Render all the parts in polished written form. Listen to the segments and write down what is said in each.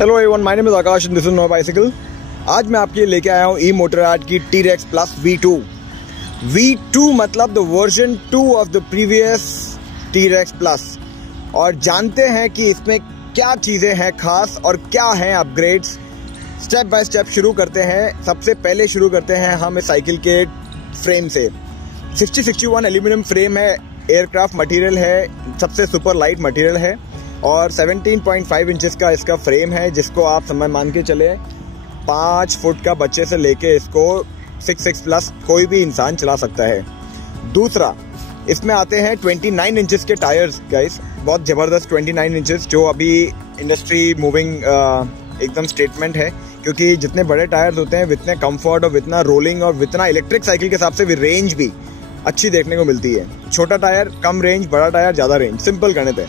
Hello everyone, my name is Akash and this is no bicycle. आज मैं आपके लिए लेके आया हूँ E-Motorrad की T-Rex Plus V2। V2 मतलब the version 2 of the previous T-Rex Plus। और जानते हैं कि इसमें क्या चीज़ें हैं खास और क्या हैं अपग्रेड्स। स्टेप बाय स्टेप शुरू करते हैं। सबसे पहले शुरू करते हैं हम इस साइकिल के फ्रेम से। 6061 एल्यूमिनियम फ्रेम है, एयरक्राफ्ट मटेरियल है, सबसे सुपर लाइट मटेरियल है और 17.5 इंचेस का इसका फ्रेम है, जिसको आप समय मान के चले 5 फुट का बच्चे से लेके इसको 6 प्लस कोई भी इंसान चला सकता है। दूसरा, इसमें आते हैं 29 इंचेस के टायर्स गाइस, बहुत ज़बरदस्त 29 इंचेस, जो अभी इंडस्ट्री मूविंग एकदम स्टेटमेंट है, क्योंकि जितने बड़े टायर्स होते हैं उतने कंफर्ट और उतना रोलिंग और उतना इलेक्ट्रिक साइकिल के हिसाब से रेंज भी अच्छी देखने को मिलती है। छोटा टायर कम रेंज, बड़ा टायर ज़्यादा रेंज, सिंपल करने पे।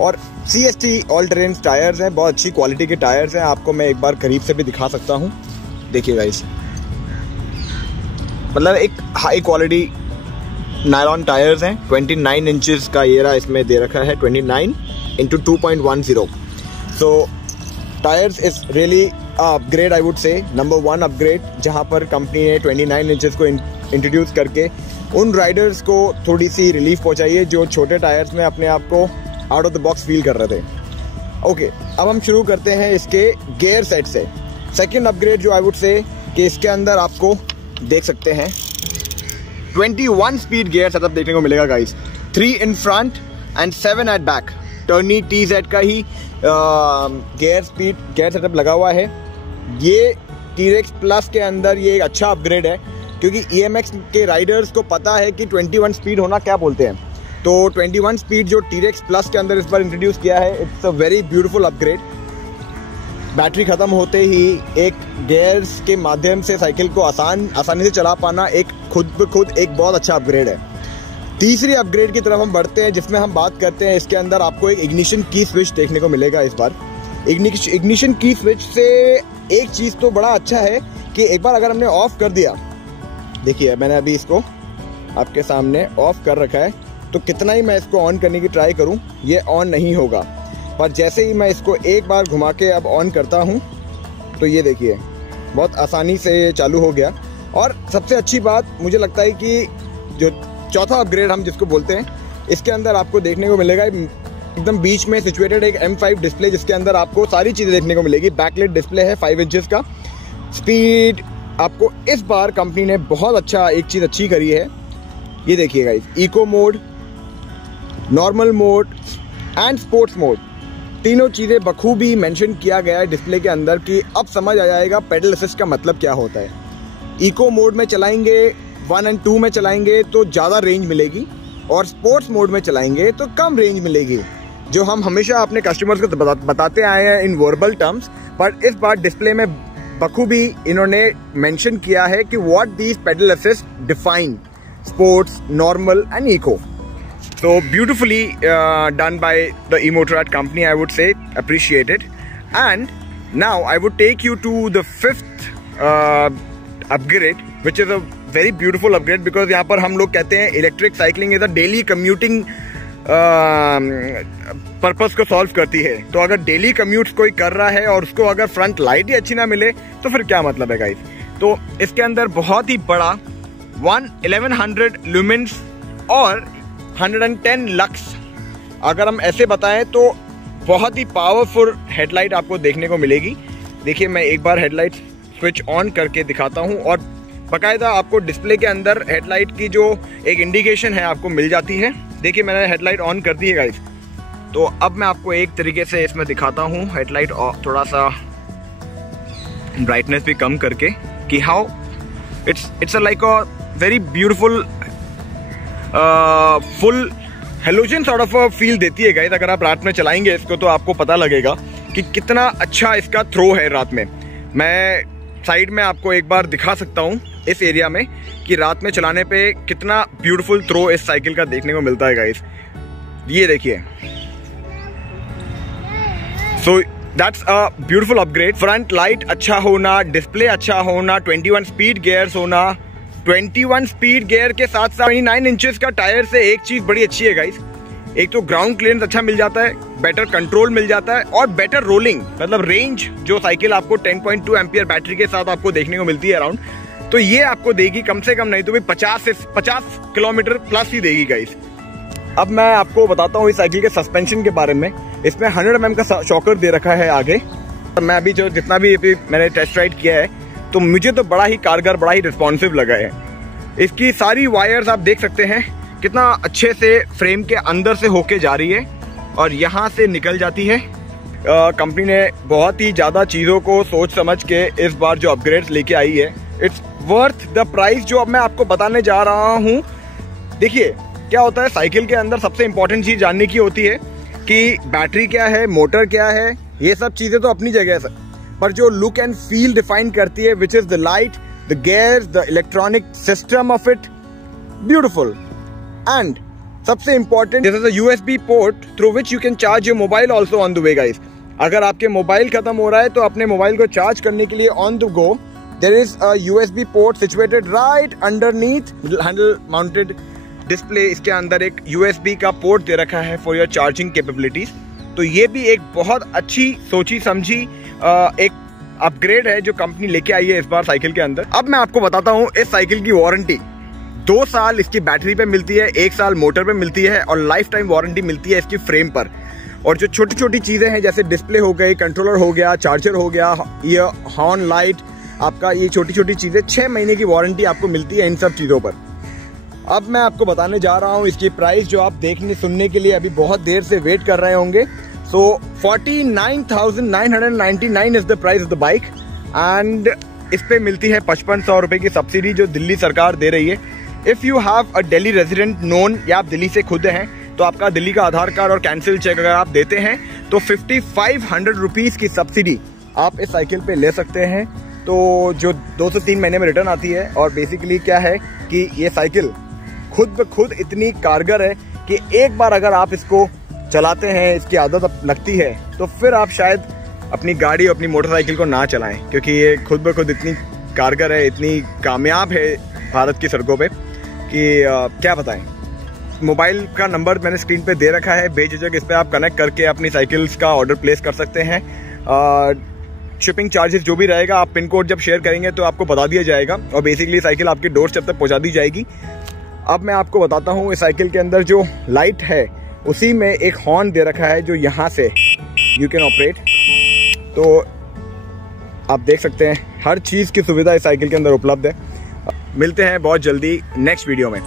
और CST ऑल टेरेन टायर्स हैं, बहुत अच्छी क्वालिटी के टायर्स हैं। आपको मैं एक बार करीब से भी दिखा सकता हूँ, देखिए गाइस, मतलब एक हाई क्वालिटी नायलॉन टायर्स हैं। 29 इंचेस का एरा इसमें दे रखा है, 29 × 2.10। So tyres is really upgrade, I would say number 1 upgrade, जहाँ पर कंपनी ने 29 इंचेस को इंट्रोड्यूस करके उन राइडर्स को थोड़ी सी रिलीफ पहुँचाई है जो छोटे टायर्स में अपने आप को out of the box feel कर रहे थे। ओके, अब हम शुरू करते हैं इसके गियर सेट से। सेकंड अपग्रेड जो आई वुड से कि इसके अंदर आपको देख सकते हैं 21 स्पीड गियर सेटअप देखने को मिलेगा guys. 3 in front and 7 at back. टर्नी TZ का ही गियर सेटअप लगा हुआ है। ये T-Rex Plus के अंदर ये एक अच्छा अपग्रेड है, क्योंकि EMX के राइडर्स को पता है कि 21 स्पीड होना क्या बोलते हैं। तो 21 स्पीड जो T-Rex Plus के अंदर इस बार इंट्रोड्यूस किया है, it's a very beautiful upgrade. Battery ख़त्म होते ही एक गियर्स के माध्यम से साइकिल को आसानी से चला पाना एक खुद एक बहुत अच्छा अपग्रेड है। तीसरी अपग्रेड की तरफ हम बढ़ते हैं, जिसमें हम बात करते हैं इसके अंदर आपको एक इग्निशन की स्विच देखने को मिलेगा इस बार। इग्निशन की स्विच से एक चीज़ तो बड़ा अच्छा है कि एक बार अगर हमने ऑफ कर दिया, देखिए मैंने अभी इसको आपके सामने ऑफ कर रखा है, तो कितना ही मैं इसको ऑन करने की ट्राई करूं ये ऑन नहीं होगा। पर जैसे ही मैं इसको एक बार घुमा के अब ऑन करता हूं, तो ये देखिए बहुत आसानी से चालू हो गया। और सबसे अच्छी बात मुझे लगता है कि जो चौथा अपग्रेड हम जिसको बोलते हैं, इसके अंदर आपको देखने को मिलेगा एकदम बीच में सिचुएटेड एक M5 डिस्प्ले, जिसके अंदर आपको सारी चीज़ें देखने को मिलेगी। बैकलाइट डिस्प्ले है 5 इंचेस का। स्पीड आपको इस बार कंपनी ने बहुत अच्छा एक चीज़ अच्छी करी है, ये देखिए guys, eco mode, normal mode and sports mode, तीनों चीज़ें बखूबी मेंशन किया गया है डिस्प्ले के अंदर कि अब समझ आ जाएगा पेडल असिस्ट का मतलब क्या होता है। इको मोड में चलाएंगे, 1 और 2 में चलाएंगे तो ज़्यादा रेंज मिलेगी, और स्पोर्ट्स मोड में चलाएंगे तो कम रेंज मिलेगी, जो हम हमेशा अपने कस्टमर्स को बताते आए हैं इन वर्बल टर्म्स। पर इस बार डिस्प्ले में बखूबी इन्होंने मेंशन किया है कि what these pedal assist define sports, normal and eco. So beautifully done by the E-Motorrad company, I would say, appreciated. And now I would take you to the 5th upgrade, which is a very beautiful upgrade, because यहाँ पर हम लोग कहते हैं electric cycling is a daily commuting purpose को solve करती है। तो अगर डेली कम्यूट कोई कर रहा है और उसको अगर फ्रंट लाइट ही अच्छी ना मिले तो फिर क्या मतलब है गाइस। तो इसके अंदर बहुत ही बड़ा 1100 लुमेंस और 110 लक्स, अगर हम ऐसे बताएं तो बहुत ही पावरफुल हेडलाइट आपको देखने को मिलेगी। देखिए मैं एक बार हेडलाइट स्विच ऑन करके दिखाता हूं, और बाकायदा आपको डिस्प्ले के अंदर हेडलाइट की जो एक इंडिकेशन है आपको मिल जाती है। देखिए मैंने हेडलाइट ऑन कर दी है गाइस। तो अब मैं आपको एक तरीके से इसमें दिखाता हूं हेडलाइट थोड़ा सा ब्राइटनेस भी कम करके, कि how it's like a very beautiful full halogen sort of feel देती है गाइस। अगर आप रात में चलाएंगे इसको तो आपको पता लगेगा कि कितना अच्छा इसका थ्रो है रात में। मैं साइड में आपको एक बार दिखा सकता हूँ इस एरिया में कि रात में चलाने पे कितना ब्यूटीफुल थ्रो इस साइकिल का देखने को मिलता है गाइस। ये देखिए, so that's a beautiful upgrade. Front light अच्छा होना, डिस्प्ले अच्छा होना, 21 स्पीड गियर्स होना, 21 स्पीड गियर के साथ साथ 29 इंचेस का टायर से एक चीज बड़ी अच्छी है गाइस, एक तो ग्राउंड क्लियरेंस अच्छा मिल जाता है, बेटर कंट्रोल मिल जाता है और बेटर रोलिंग, मतलब रेंज जो साइकिल आपको 10.2 एम्पियर बैटरी के साथ आपको देखने को मिलती है अराउंड, तो ये आपको देगी कम से कम नहीं तो भी 50 किलोमीटर प्लस ही देगी गाइस। अब मैं आपको बताता हूँ इस साइकिल के सस्पेंशन के बारे में। इसमें 100 mm का शॉकर दे रखा है आगे। मैं अभी जो जितना भी मैंने टेस्ट राइड किया है तो मुझे तो बड़ा ही कारगर, बड़ा ही रिस्पॉन्सिव लगा है। इसकी सारी वायर्स आप देख सकते हैं कितना अच्छे से फ्रेम के अंदर से होके जा रही है और यहाँ से निकल जाती है। कंपनी ने बहुत ही ज़्यादा चीज़ों को सोच समझ के इस बार जो अपग्रेड्स लेके आई है, इट्स वर्थ द प्राइस जो अब मैं आपको बताने जा रहा हूँ। देखिए क्या होता है, साइकिल के अंदर सबसे इंपॉर्टेंट चीज़ जानने की होती है कि बैटरी क्या है, मोटर क्या है, ये सब चीज़ें तो अपनी जगह है, पर जो लुक एंड फील डिफाइन करती है which is the light, the gears, the electronic system of it, beautiful. And सबसे important, this is a USB port through which you can charge your mobile also on the way guys. अगर आपके mobile खत्म हो रहा है तो अपने mobile को चार्ज करने के लिए on the go there is a USB port situated right underneath handle mounted display. इसके अंदर एक USB का पोर्ट दे रखा है फॉर योर चार्जिंग कैपेबिलिटीज। तो ये भी एक बहुत अच्छी सोची समझी एक अपग्रेड है जो कंपनी लेके आई है इस बार साइकिल के अंदर। अब मैं आपको बताता हूँ इस साइकिल की वारंटी 2 साल इसकी बैटरी पे मिलती है, 1 साल मोटर पे मिलती है और लाइफ टाइम वारंटी मिलती है इसकी फ्रेम पर। और जो छोटी छोटी चीज़ें हैं जैसे डिस्प्ले हो गई, कंट्रोलर हो गया, चार्जर हो गया, ये हॉर्न लाइट, आपका ये छोटी छोटी चीज़ें 6 महीने की वारंटी आपको मिलती है इन सब चीज़ों पर। अब मैं आपको बताने जा रहा हूँ इसकी प्राइस जो आप देखने सुनने के लिए अभी बहुत देर से वेट कर रहे होंगे। सो 49,999 is the price of the bike and इस पे मिलती है 5500 रुपये की सब्सिडी जो दिल्ली सरकार दे रही है। If you have a Delhi resident known, या आप दिल्ली से खुद हैं तो आपका दिल्ली का आधार कार्ड और कैंसिल चेक अगर आप देते हैं तो 5500 रुपीज़ की सब्सिडी आप इस साइकिल पे ले सकते हैं। तो जो 2 से 3 महीने में रिटर्न आती है। और बेसिकली क्या है कि ये साइकिल खुद ब खुद इतनी कारगर है कि एक बार अगर आप इसको चलाते हैं, इसकी आदत लगती है, तो फिर आप शायद अपनी गाड़ी, अपनी मोटरसाइकिल को ना चलाएं, क्योंकि ये खुद ब खुद इतनी कारगर है, इतनी कामयाब है भारत की सड़कों पे कि क्या बताएं। मोबाइल का नंबर मैंने स्क्रीन पे दे रखा है, बेझिझक इस पर आप कनेक्ट करके अपनी साइकिल्स का ऑर्डर प्लेस कर सकते हैं। शिपिंग चार्जेस जो भी रहेगा आप पिन कोड जब शेयर करेंगे तो आपको बता दिया जाएगा और बेसिकली साइकिल आपके डोर स्टेप तक पहुंचा दी जाएगी। अब मैं आपको बताता हूँ इस साइकिल के अंदर जो लाइट है उसी में एक हॉर्न दे रखा है जो यहाँ से यू कैन ऑपरेट। तो आप देख सकते हैं हर चीज़ की सुविधा इस साइकिल के अंदर उपलब्ध है। मिलते हैं बहुत जल्दी नेक्स्ट वीडियो में।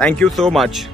Thank you so much.